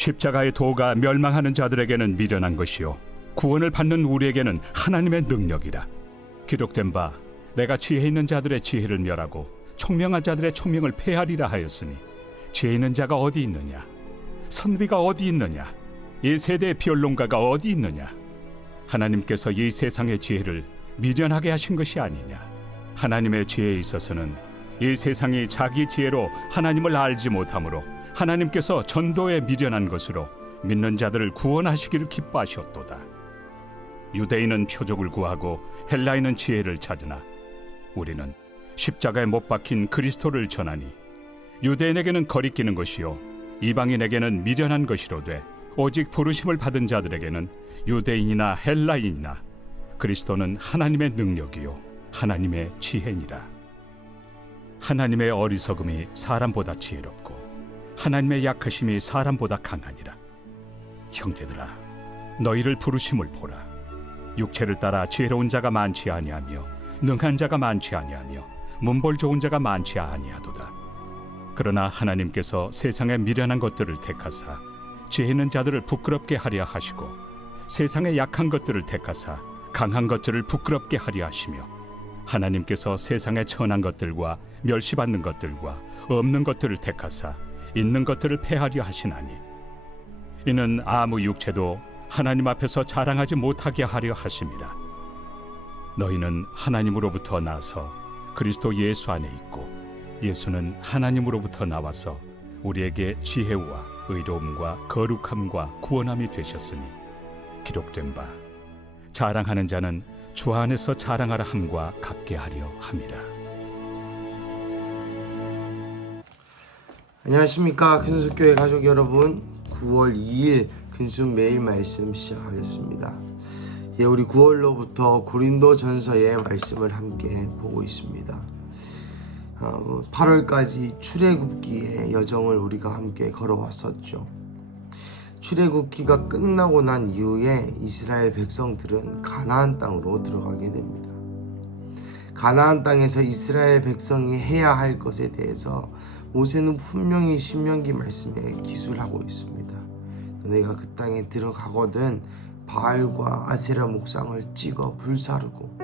십자가의 도가 멸망하는 자들에게는 미련한 것이요 구원을 받는 우리에게는 하나님의 능력이라. 기록된 바 내가 지혜 있는 자들의 지혜를 멸하고 총명한 자들의 총명을 폐하리라 하였으니 지혜 있는 자가 어디 있느냐? 선비가 어디 있느냐? 이 세대의 변론가가 어디 있느냐? 하나님께서 이 세상의 지혜를 미련하게 하신 것이 아니냐? 하나님의 지혜에 있어서는 이 세상이 자기 지혜로 하나님을 알지 못하므로 하나님께서 전도에 미련한 것으로 믿는 자들을 구원하시기를 기뻐하셨도다. 유대인은 표적을 구하고 헬라인은 지혜를 찾으나 우리는 십자가에 못 박힌 그리스도를 전하니 유대인에게는 거리끼는 것이요 이방인에게는 미련한 것이로되 오직 부르심을 받은 자들에게는 유대인이나 헬라인이나 그리스도는 하나님의 능력이요 하나님의 지혜니라. 하나님의 어리석음이 사람보다 지혜롭고 하나님의 약하심이 사람보다 강하니라. 형제들아, 너희를 부르심을 보라. 육체를 따라 지혜로운 자가 많지 아니하며 능한 자가 많지 아니하며 문벌 좋은 자가 많지 아니하도다. 그러나 하나님께서 세상의 미련한 것들을 택하사 지혜 있는 자들을 부끄럽게 하려 하시고 세상의 약한 것들을 택하사 강한 것들을 부끄럽게 하려 하시며 하나님께서 세상의 천한 것들과 멸시받는 것들과 없는 것들을 택하사 있는 것들을 폐하려 하시나니 이는 아무 육체도 하나님 앞에서 자랑하지 못하게 하려 하심이라. 너희는 하나님으로부터 나서 그리스도 예수 안에 있고 예수는 하나님으로부터 나와서 우리에게 지혜와 의로움과 거룩함과 구원함이 되셨으니 기록된 바 자랑하는 자는 주 안에서 자랑하라 함과 같게 하려 함이라. 안녕하십니까 근수교회 가족 여러분, 9월 2일 근수 매일 말씀 시작하겠습니다. 우리 9월로부터 고린도 전서의 말씀을 함께 보고 있습니다. 8월까지 출애굽기의 여정을 우리가 함께 걸어왔었죠. 출애굽기가 끝나고 난 이후에 이스라엘 백성들은 가나안 땅으로 들어가게 됩니다. 가나안 땅에서 이스라엘 백성이 해야 할 것에 대해서 모세는 분명히 신명기 말씀에 기술하고 있습니다. 너네가 그 땅에 들어가거든 바알과 아세라 목상을 찍어 불사르고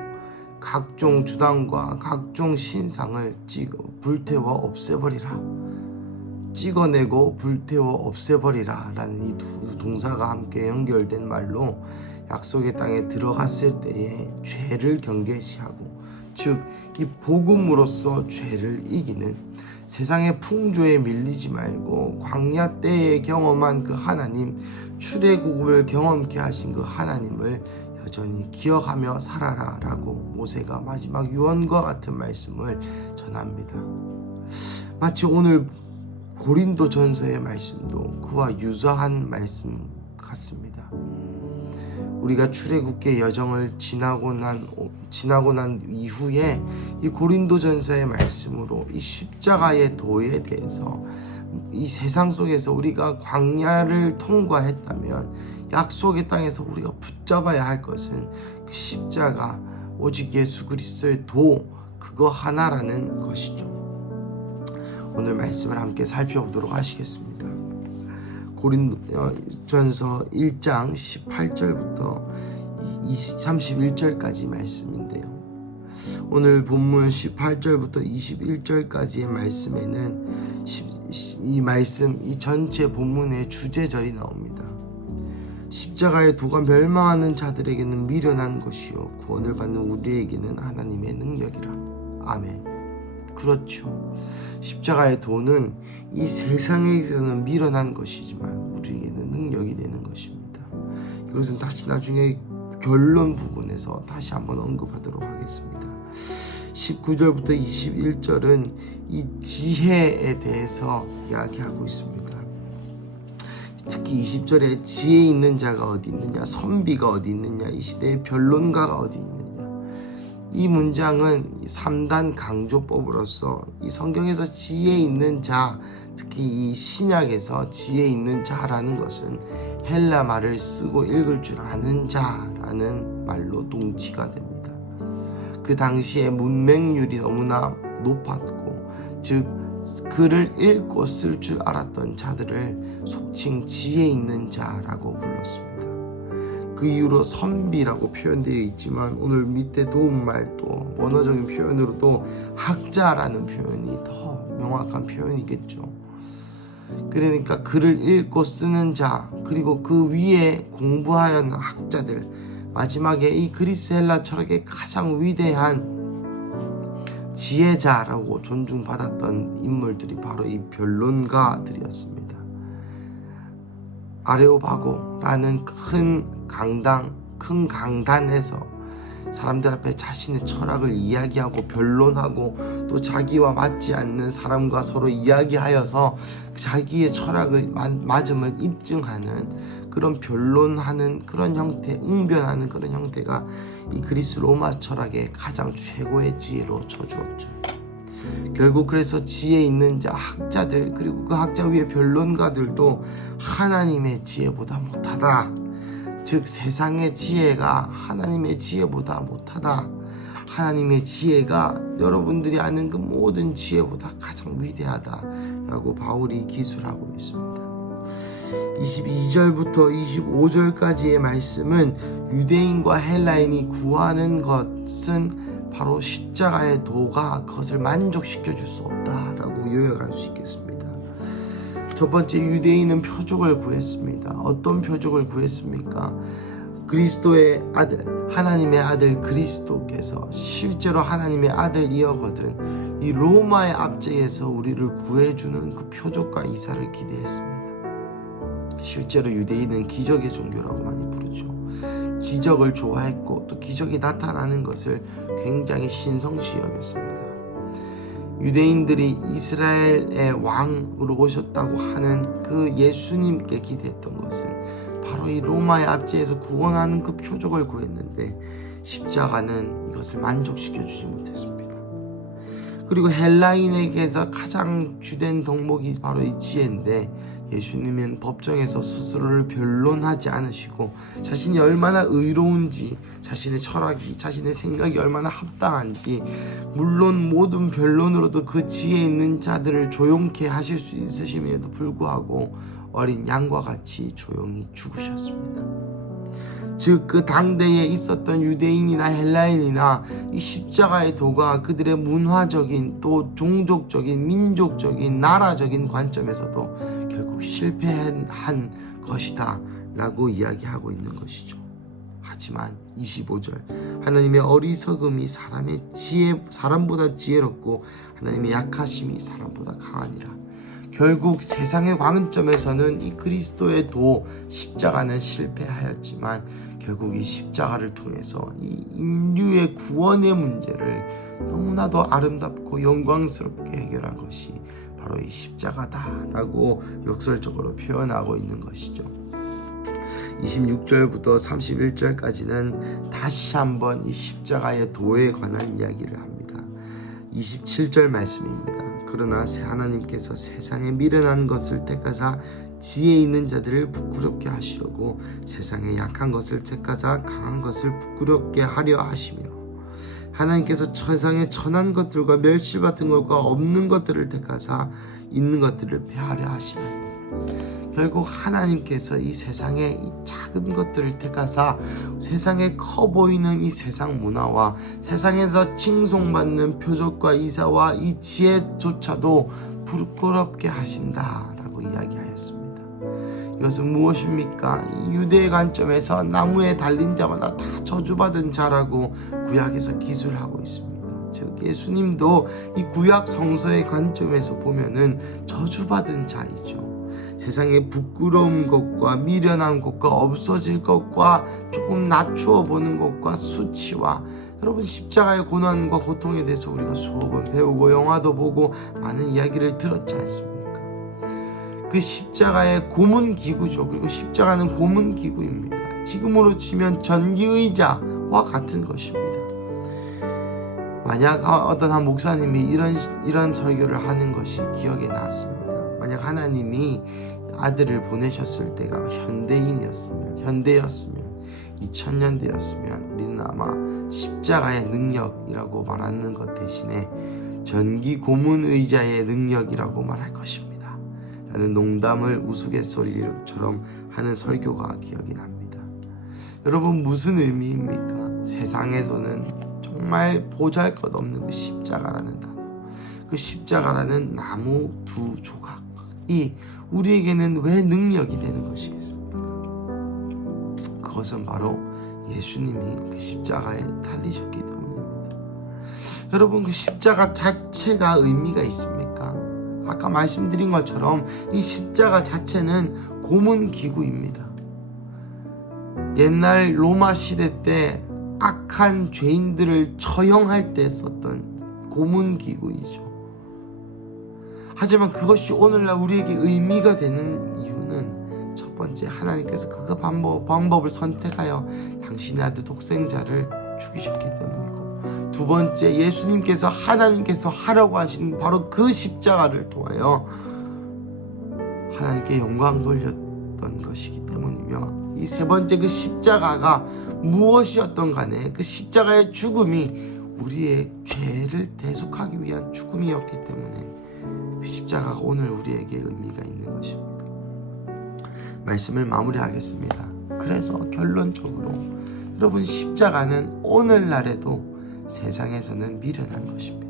각종 주당과 각종 신상을 찍어 불태워 없애버리라. 찍어내고 불태워 없애버리라 라는 이 두 동사가 함께 연결된 말로 약속의 땅에 들어갔을 때에 죄를 경계시하고, 즉 이 복음으로써 죄를 이기는, 세상의 풍조에 밀리지 말고 광야 때에 경험한 그 하나님, 출애굽을 경험케 하신 그 하나님을 여전히 기억하며 살아라 라고 모세가 마지막 유언과 같은 말씀을 전합니다. 마치 오늘 고린도 전서의 말씀도 그와 유사한 말씀 같습니다. 우리가 출애굽의 여정을 지나고 난 이후에 이 고린도 전서의 말씀으로 이 십자가의 도에 대해서, 이 세상 속에서 우리가 광야를 통과했다면 약속의 땅에서 우리가 붙잡아야 할 것은 그 십자가, 오직 예수 그리스도의 도, 그거 하나라는 것이죠. 오늘 말씀을 함께 살펴보도록 하시겠습니다. 고린도전서 1장 18절부터 31절까지 말씀인데요. 오늘 본문 18절부터 21절까지의 말씀에는 이 전체 본문의 주제절이 나옵니다. 십자가의 도가 멸망하는 자들에게는 미련한 것이요 구원을 받는 우리에게는 하나님의 능력이라. 아멘. 그렇죠. 십자가의 도는 이 세상에서는 미련한 것이지만 우리에게는 능력이 되는 것입니다. 이것은 다시 나중에 결론 부분에서 다시 한번 언급하도록 하겠습니다. 19절부터 21절은 이 지혜에 대해서 이야기하고 있습니다. 특히 20절에 지혜 있는 자가 어디 있느냐, 선비가 어디 있느냐, 이 시대의 변론가가 어디 있느냐. 이 문장은 3단 강조법으로서 이 성경에서 지혜 있는 자, 특히 이 신약에서 지혜 있는 자라는 것은 헬라 말을 쓰고 읽을 줄 아는 자라는 말로 동치가 됩니다. 그 당시에 문맹률이 너무나 높았고, 즉 글을 읽고 쓸 줄 알았던 자들을 속칭 지혜 있는 자라고 불렀습니다. 그 이후로 선비라고 표현되어 있지만 오늘 밑에 도움말도 원어적인 표현으로도 학자라는 표현이 더 명확한 표현이겠죠. 그러니까 글을 읽고 쓰는 자, 그리고 그 위에 공부하는 학자들, 마지막에 이 그리스 헬라 철학의 가장 위대한 지혜자라고 존중받았던 인물들이 바로 이 변론가들이었습니다. 아레오바고라는 큰 강단에서 사람들 앞에 자신의 철학을 이야기하고 변론하고 또 자기와 맞지 않는 사람과 서로 이야기하여서 자기의 철학을 맞음을 입증하는 그런 변론하는 그런 형태, 응변하는 그런 형태가 이 그리스 로마 철학의 가장 최고의 지혜로 쳐주었죠. 결국 그래서 지혜 있는 자, 학자들, 그리고 그 학자 위에 변론가들도 하나님의 지혜보다 못하다. 즉 세상의 지혜가 하나님의 지혜보다 못하다. 하나님의 지혜가 여러분들이 아는 그 모든 지혜보다 가장 위대하다라고 바울이 기술하고 있습니다. 22절부터 25절까지의 말씀은 유대인과 헬라인이 구하는 것은 바로 십자가의 도가 그것을 만족시켜 줄 수 없다라고 요약할 수 있겠습니다. 첫 번째, 유대인은 표적을 구했습니다. 어떤 표적을 구했습니까? 그리스도의 아들, 하나님의 아들 그리스도께서 실제로 하나님의 아들이었거든 이 로마의 압제에서 우리를 구해주는 그 표적과 이사를 기대했습니다. 실제로 유대인은 기적의 종교라고 많이 부르죠. 기적을 좋아했고 또 기적이 나타나는 것을 굉장히 신성시 여겼습니다. 유대인들이 이스라엘의 왕으로 오셨다고 하는 그 예수님께 기대했던 것은 바로 이 로마의 압제에서 구원하는 그 표적을 구했는데 십자가는 이것을 만족시켜 주지 못했습니다. 그리고 헬라인에게서 가장 주된 덕목이 바로 이 지혜인데 예수님은 법정에서 스스로를 변론하지 않으시고 자신이 얼마나 의로운지, 자신의 철학이, 자신의 생각이 얼마나 합당한지, 물론 모든 변론으로도 그 지혜 있는 자들을 조용케 하실 수 있으심에도 불구하고 어린 양과 같이 조용히 죽으셨습니다. 즉 그 당대에 있었던 유대인이나 헬라인이나 이 십자가의 도가 그들의 문화적인 또 종족적인 민족적인 나라적인 관점에서도 결국 실패한 것이다 라고 이야기하고 있는 것이죠. 하지만 25절, 하나님의 어리석음이 사람보다 지혜롭고 하나님의 약하심이 사람보다 강하니라. 결국 세상의 관점에서는 이 그리스도의 도 십자가는 실패하였지만 결국 이 십자가를 통해서 이 인류의 구원의 문제를 너무나도 아름답고 영광스럽게 해결한 것이 바로 이 십자가다라고 역설적으로 표현하고 있는 것이죠. 26절부터 31절까지는 다시 한번 이 십자가의 도에 관한 이야기를 합니다. 27절 말씀입니다. 그러나 하나님께서 세상에 미련한 것을 택하사 지혜 있는 자들을 부끄럽게 하시려고 세상에 약한 것을 택하사 강한 것을 부끄럽게 하려 하시며 하나님께서 세상에 천한 것들과 멸실받은 것과 없는 것들을 택하사 있는 것들을 폐하려 하시나니 결국 하나님께서 이 세상의 이 작은 것들을 택하사 세상에 커 보이는 이 세상 문화와 세상에서 칭송받는 표적과 이사와 이 지혜조차도 부끄럽게 하신다라고 이야기하였습니다. 이것은 무엇입니까? 이 유대의 관점에서 나무에 달린 자마다 다 저주받은 자라고 구약에서 기술하고 있습니다. 즉 예수님도 이 구약 성서의 관점에서 보면은 저주받은 자이죠. 세상에 부끄러운 것과 미련한 것과 없어질 것과 조금 낮추어 보는 것과 수치와 여러분 십자가의 고난과 고통에 대해서 우리가 수업 번 배우고 영화도 보고 많은 이야기를 들었지 않습니까? 그 십자가의 고문기구죠. 그리고 십자가는 고문기구입니다. 지금으로 치면 전기의자와 같은 것입니다. 만약 어떤 한 목사님이 이런 설교를 하는 것이 기억에 났습니다. 만약 하나님이 아들을 보내셨을 때가 현대였으면 2000년대였으면 우리는 아마 십자가의 능력이라고 말하는 것 대신에 전기 고문 의자의 능력이라고 말할 것입니다. 라는 농담을 우스갯소리처럼 하는 설교가 기억이 납니다. 여러분, 무슨 의미입니까? 세상에서는 정말 보잘것없는 그 십자가라는 단어, 그 십자가라는 나무 두 조각이 우리에게는 왜 능력이 되는 것이겠습니까? 그것은 바로 예수님이 그 십자가에 달리셨기 때문입니다. 여러분, 그 십자가 자체가 의미가 있습니까? 아까 말씀드린 것처럼 이 십자가 자체는 고문기구입니다. 옛날 로마 시대 때 악한 죄인들을 처형할 때 썼던 고문기구이죠. 하지만 그것이 오늘날 우리에게 의미가 되는 이유는 첫 번째, 하나님께서 그 방법을 선택하여 당신의 아들 독생자를 죽이셨기 때문이고, 두 번째, 예수님께서 하나님께서 하라고 하신 바로 그 십자가를 통하여 하나님께 영광 돌렸던 것이기 때문이며, 이 세 번째, 그 십자가가 무엇이었던 간에 그 십자가의 죽음이 우리의 죄를 대속하기 위한 죽음이었기 때문에 그 십자가가 오늘 우리에게 의미가 있는 것입니다. 말씀을 마무리하겠습니다. 그래서 결론적으로 여러분, 십자가는 오늘날에도 세상에서는 미련한 것입니다.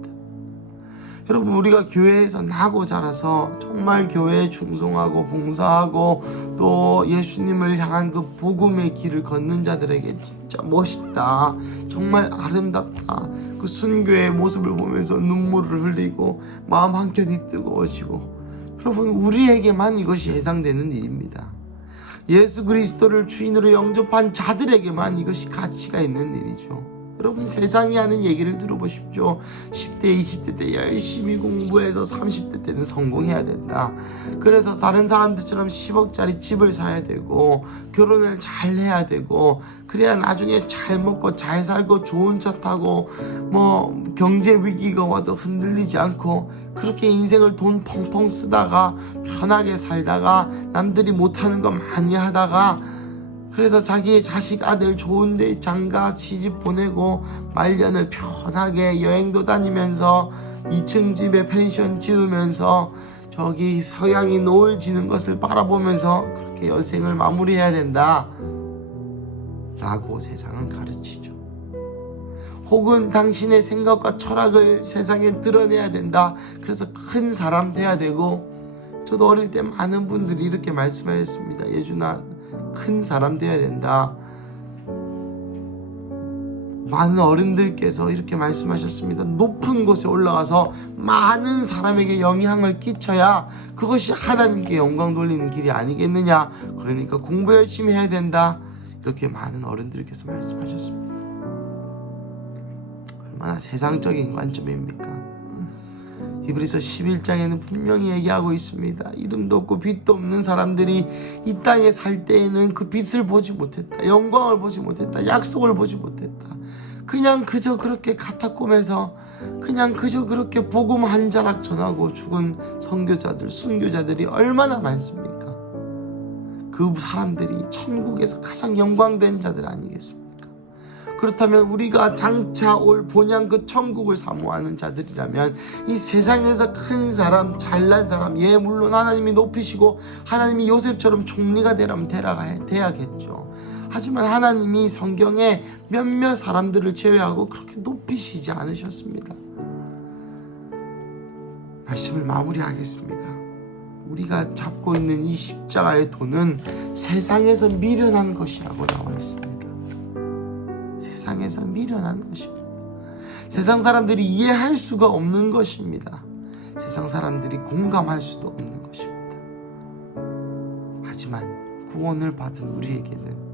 여러분, 우리가 교회에서 나고 자라서 정말 교회에 충성하고 봉사하고 또 예수님을 향한 그 복음의 길을 걷는 자들에게 진짜 멋있다, 정말 아름답다, 그 순교의 모습을 보면서 눈물을 흘리고 마음 한켠이 뜨거워지고, 여러분, 우리에게만 이것이 해당되는 일입니다. 예수 그리스도를 주인으로 영접한 자들에게만 이것이 가치가 있는 일이죠. 여러분, 세상이 하는 얘기를 들어보십시오. 10대, 20대 때 열심히 공부해서 30대 때는 성공해야 된다. 그래서 다른 사람들처럼 10억짜리 집을 사야 되고 결혼을 잘 해야 되고 그래야 나중에 잘 먹고 잘 살고 좋은 차 타고 뭐 경제 위기가 와도 흔들리지 않고 그렇게 인생을 돈 펑펑 쓰다가 편하게 살다가 남들이 못하는 거 많이 하다가 그래서 자기의 자식 아들 좋은데 장가 시집 보내고 말년을 편하게 여행도 다니면서 2층 집에 펜션 지으면서 저기 서양이 노을 지는 것을 바라보면서 그렇게 여생을 마무리해야 된다 라고 세상은 가르치죠. 혹은 당신의 생각과 철학을 세상에 드러내야 된다. 그래서 큰 사람 돼야 되고, 저도 어릴 때 많은 분들이 이렇게 말씀하셨습니다. 예준아, 큰 사람 돼야 된다. 많은 어른들께서 이렇게 말씀하셨습니다. 높은 곳에 올라가서 많은 사람에게 영향을 끼쳐야 그것이 하나님께 영광 돌리는 길이 아니겠느냐. 그러니까 공부 열심히 해야 된다. 이렇게 많은 어른들께서 말씀하셨습니다. 얼마나 세상적인 관점입니까? 히브리서 11장에는 분명히 얘기하고 있습니다. 이름도 없고 빛도 없는 사람들이 이 땅에 살 때에는 그 빛을 보지 못했다. 영광을 보지 못했다. 약속을 보지 못했다. 그냥 그저 그렇게 카타콤에서 그냥 그저 그렇게 복음 한 자락 전하고 죽은 선교자들, 순교자들이 얼마나 많습니까? 그 사람들이 천국에서 가장 영광된 자들 아니겠습니까? 그렇다면 우리가 장차 올 본향 그 천국을 사모하는 자들이라면 이 세상에서 큰 사람, 잘난 사람, 물론 하나님이 높이시고 하나님이 요셉처럼 총리가 되라면 돼야겠죠. 하지만 하나님이 성경에 몇몇 사람들을 제외하고 그렇게 높이시지 않으셨습니다. 말씀을 마무리하겠습니다. 우리가 잡고 있는 이 십자가의 도는 세상에서 미련한 것이라고 나와 있습니다. 세상에서 미련한 것입니다. 세상 사람들이 이해할 수가 없는 것입니다. 세상 사람들이 공감할 수도 없는 것입니다. 하지만 구원을 받은 우리에게는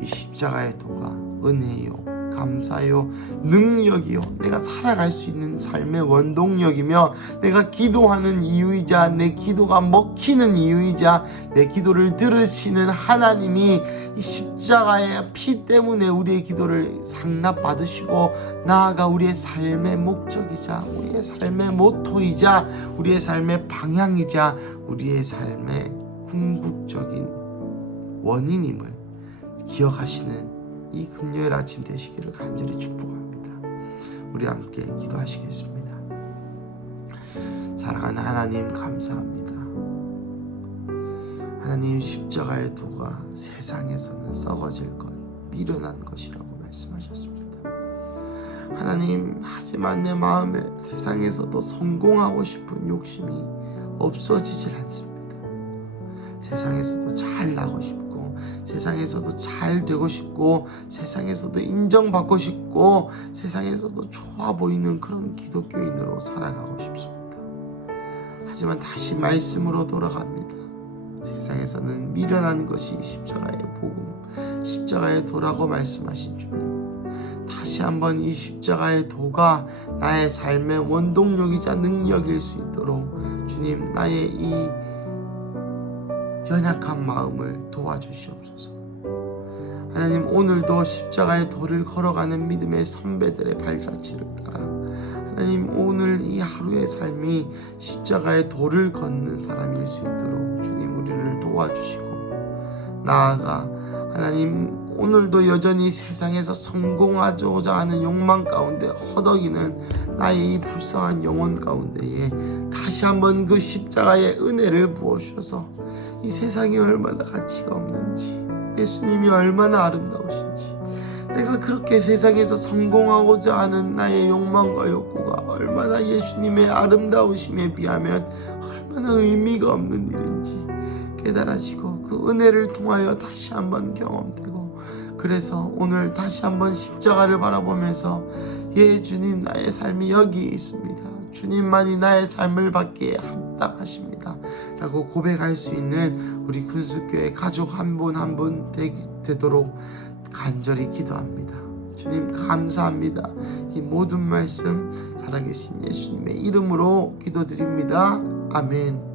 이 십자가의 도가 은혜요, 감사요, 능력이요, 내가 살아갈 수 있는 삶의 원동력이며 내가 기도하는 이유이자 내 기도가 먹히는 이유이자 내 기도를 들으시는 하나님이 이 십자가의 피 때문에 우리의 기도를 상납받으시고 나아가 우리의 삶의 목적이자 우리의 삶의 모토이자 우리의 삶의 방향이자 우리의 삶의 궁극적인 원인임을 기억하시는 이 금요일 아침 되시기를 간절히 축복합니다. 우리 함께 기도하시겠습니다. 사랑하는 하나님 감사합니다. 하나님, 십자가의 도가 세상에서는 썩어질 것, 미련한 것이라고 말씀하셨습니다. 하나님, 하지만 내 마음에 세상에서도 성공하고 싶은 욕심이 없어지질 않습니다. 세상에서도 잘나고 싶고, 세상에서도 잘 되고 싶고, 세상에서도 인정받고 싶고, 세상에서도 좋아 보이는 그런 기독교인으로 살아가고 싶습니다. 하지만 다시 말씀으로 돌아갑니다. 세상에서는 미련한 것이 십자가의 복음, 십자가의 도라고 말씀하신 주님, 다시 한번 이 십자가의 도가 나의 삶의 원동력이자 능력일 수 있도록 주님, 나의 이 연약한 마음을 도와주시옵소서. 하나님, 오늘도 십자가의 도를 걸어가는 믿음의 선배들의 발자취를 따라 하나님, 오늘 이 하루의 삶이 십자가의 도를 걷는 사람일 수 있도록 주님, 우리를 도와주시고, 나아가 하나님, 오늘도 여전히 세상에서 성공하고자 하는 욕망 가운데 허덕이는 나의 이 불쌍한 영혼 가운데에 다시 한번 그 십자가의 은혜를 부어주셔서 이 세상이 얼마나 가치가 없는지, 예수님이 얼마나 아름다우신지, 내가 그렇게 세상에서 성공하고자 하는 나의 욕망과 욕구가 얼마나 예수님의 아름다우심에 비하면 얼마나 의미가 없는 일인지 깨달아지고, 그 은혜를 통하여 다시 한번 경험되고, 그래서 오늘 다시 한번 십자가를 바라보면서, 예 주님, 나의 삶이 여기 있습니다, 주님만이 나의 삶을 받기에 합당하십니다 라고 고백할 수 있는 우리 군수교회 가족 한 분 한 분 되도록 간절히 기도합니다. 주님 감사합니다. 이 모든 말씀 살아계신 예수님의 이름으로 기도드립니다. 아멘.